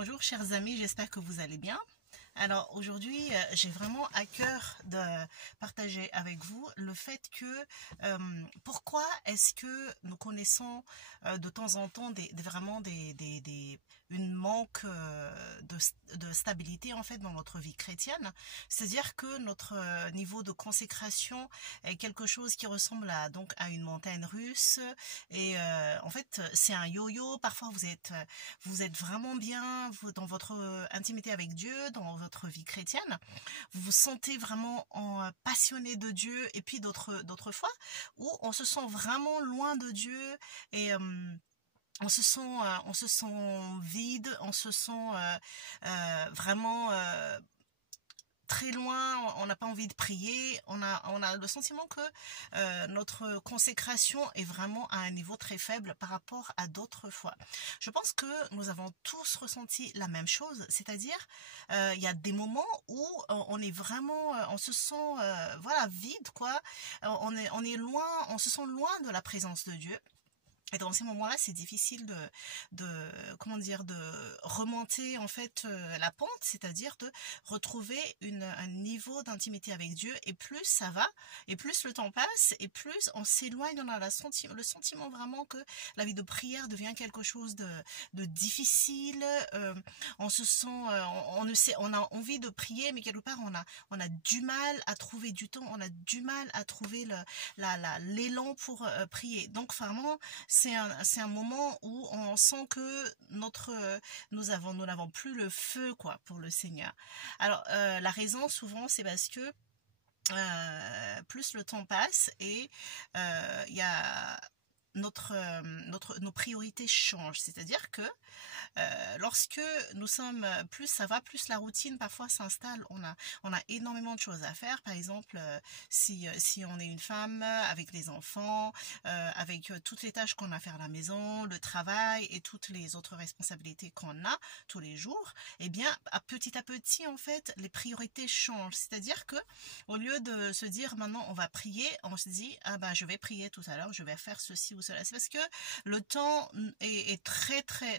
Bonjour chers amis, j'espère que vous allez bien. Alors aujourd'hui, j'ai vraiment à cœur de partager avec vous le fait que pourquoi est-ce que nous connaissons de temps en temps vraiment une manque de stabilité en fait dans notre vie chrétienne. C'est-à-dire que notre niveau de consécration est quelque chose qui ressemble donc à une montagne russe et en fait c'est un yo-yo. Parfois vous êtes vraiment bien dans votre intimité avec Dieu, dans votre vie chrétienne, vous vous sentez vraiment passionné de Dieu, et puis d'autres fois où on se sent vraiment loin de Dieu et on se sent vide, on se sent vraiment très loin, on n'a pas envie de prier, on a le sentiment que notre consécration est vraiment à un niveau très faible par rapport à d'autres fois. Je pense que nous avons tous ressenti la même chose, c'est-à-dire il y a des moments où on est vraiment, on se sent voilà vide quoi, on est loin, on se sent loin de la présence de Dieu. Et dans ces moments-là, c'est difficile comment dire, de remonter en fait la pente, c'est-à-dire de retrouver un niveau d'intimité avec Dieu. Et plus ça va, et plus le temps passe, et plus on s'éloigne, on a le sentiment vraiment que la vie de prière devient quelque chose de difficile. On se sent, on ne sait, on a envie de prier, mais quelque part on a du mal à trouver du temps, on a du mal à trouver l'élan pour prier. Donc vraiment c'est un moment où on sent que nous n'avons plus le feu quoi pour le Seigneur. Alors la raison souvent c'est parce que plus le temps passe et il y a nos priorités changent, c'est-à-dire que lorsque nous sommes plus ça va, plus la routine parfois s'installe, on a énormément de choses à faire. Par exemple, si on est une femme avec les enfants, avec toutes les tâches qu'on a à faire à la maison, le travail et toutes les autres responsabilités qu'on a tous les jours, eh bien petit à petit en fait les priorités changent. C'est-à-dire que au lieu de se dire maintenant on va prier, on se dit ah ben je vais prier tout à l'heure, je vais faire ceci ou cela. C'est parce que le temps est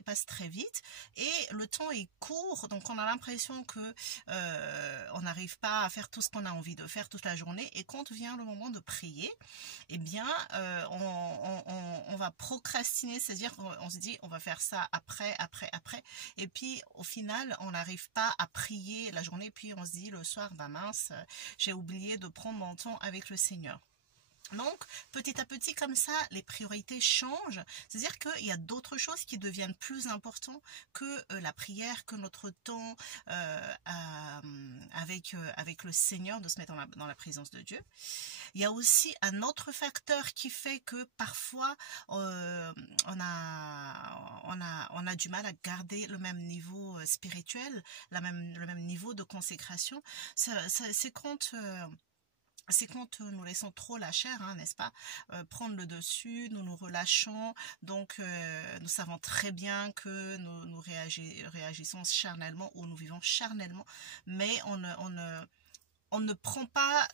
passe très vite et le temps est court, donc on a l'impression que on n'arrive pas à faire tout ce qu'on a envie de faire toute la journée, et quand vient le moment de prier, eh bien on va procrastiner, c'est-à-dire qu'on se dit on va faire ça après, et puis au final on n'arrive pas à prier la journée, puis on se dit le soir bah mince, j'ai oublié de prendre mon temps avec le Seigneur. Donc, petit à petit, comme ça, les priorités changent. C'est-à-dire qu'il y a d'autres choses qui deviennent plus importantes que la prière, que notre temps avec le Seigneur, de se mettre dans la présence de Dieu. Il y a aussi un autre facteur qui fait que parfois, on a du mal à garder le même niveau spirituel, le même niveau de consécration. C'est quand nous laissons trop la chair, hein, n'est-ce pas, prendre le dessus, nous nous relâchons, donc nous savons très bien que nous réagissons charnellement, ou nous vivons charnellement, mais on ne prend pas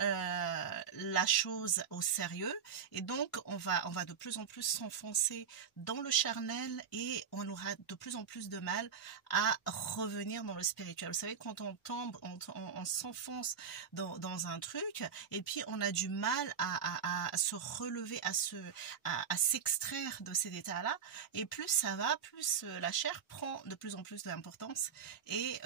la chose au sérieux, et donc on va de plus en plus s'enfoncer dans le charnel, et on aura de plus en plus de mal à revenir dans le spirituel. Vous savez, quand on tombe, on s'enfonce dans un truc, et puis on a du mal à se relever, à s'extraire de ces états-là, et plus ça va, plus la chair prend de plus en plus d'importance, et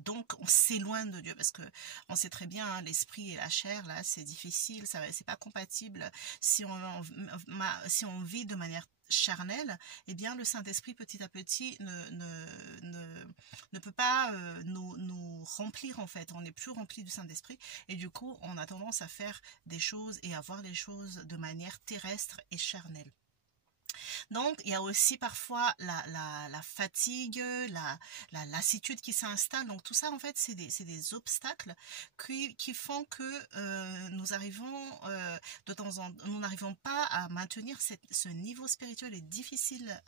donc on s'éloigne de Dieu, parce que on sait très bien, hein, l'esprit et la chair là c'est difficile, c'est pas compatible. Si on vit de manière charnelle, eh bien le Saint-Esprit petit à petit ne peut pas nous remplir en fait. On n'est plus rempli du Saint-Esprit, et du coup on a tendance à faire des choses et à voir les choses de manière terrestre et charnelle. Donc, il y a aussi parfois la fatigue, la lassitude qui s'installe. Donc, tout ça, en fait, c'est des obstacles qui font que nous n'arrivons pas à maintenir ce niveau spirituel est difficile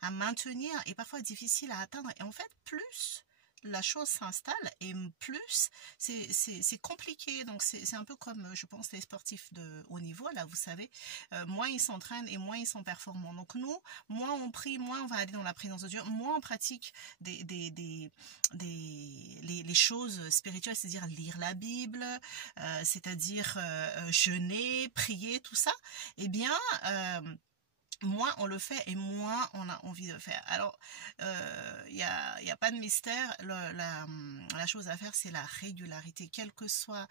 à maintenir, et parfois difficile à atteindre. Et en fait, plus la chose s'installe et plus c'est compliqué. Donc c'est un peu comme, je pense, les sportifs de haut niveau, là, vous savez, moins ils s'entraînent et moins ils sont performants. Donc nous, moins on prie, moins on va aller dans la présence de Dieu, moins on pratique les choses spirituelles, c'est-à-dire lire la Bible, c'est-à-dire jeûner, prier, tout ça, eh bien, moins on le fait et moins on a envie de le faire. Alors, y a pas de mystère. La chose à faire, c'est la régularité. Quelles que soient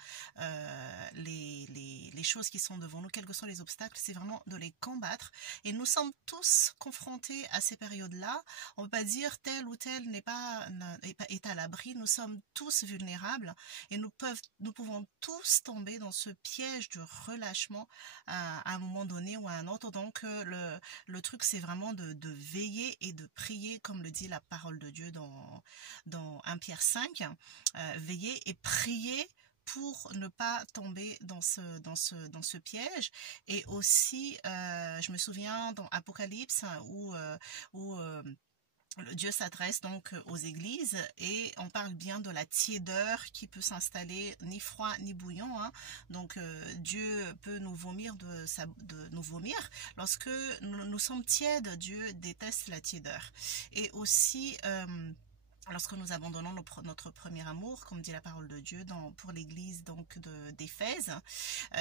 les choses qui sont devant nous, quels que soient les obstacles, c'est vraiment de les combattre. Et nous sommes tous confrontés à ces périodes-là. On ne peut pas dire tel ou tel est à l'abri. Nous sommes tous vulnérables et nous pouvons tous tomber dans ce piège de relâchement à un moment donné ou à un autre. Donc, le truc, c'est vraiment de veiller et de prier, comme le dit la parole de Dieu dans 1 Pierre 5. Veiller et prier pour ne pas tomber dans ce piège. Et aussi, je me souviens dans Apocalypse où Dieu s'adresse donc aux églises et on parle bien de la tiédeur qui peut s'installer, ni froid ni bouillant, hein. Donc Dieu peut nous vomir de nous vomir lorsque nous sommes tièdes. Dieu déteste la tiédeur. Et aussi lorsque nous abandonnons notre premier amour, comme dit la parole de Dieu pour l'église donc d'Éphèse,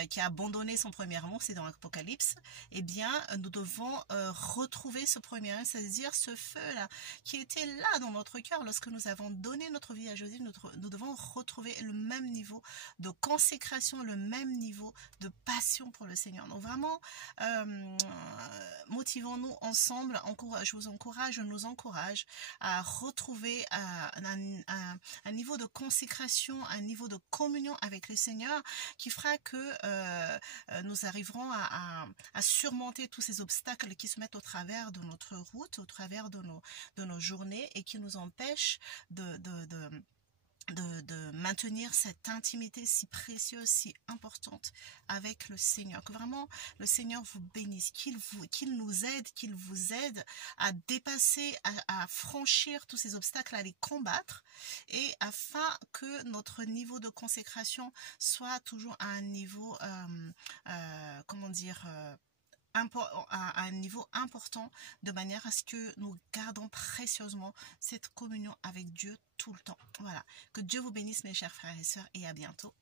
qui a abandonné son premier amour, c'est dans l'Apocalypse, eh bien, nous devons retrouver ce premier amour, c'est-à-dire ce feu-là, qui était là dans notre cœur lorsque nous avons donné notre vie à Jésus. Nous devons retrouver le même niveau de consécration, le même niveau de passion pour le Seigneur. Donc vraiment, motivons-nous ensemble. Je nous encourage à retrouver un niveau de consécration, un niveau de communion avec le Seigneur qui fera que nous arriverons à surmonter tous ces obstacles qui se mettent au travers de notre route, au travers de nos journées et qui nous empêchent de maintenir cette intimité si précieuse, si importante avec le Seigneur. Que vraiment le Seigneur vous bénisse, qu'il nous aide, qu'il vous aide à dépasser, à franchir tous ces obstacles, à les combattre, et afin que notre niveau de consécration soit toujours à un niveau, à un niveau important, de manière à ce que nous gardons précieusement cette communion avec Dieu tout le temps. Voilà. Que Dieu vous bénisse, mes chers frères et sœurs, et à bientôt.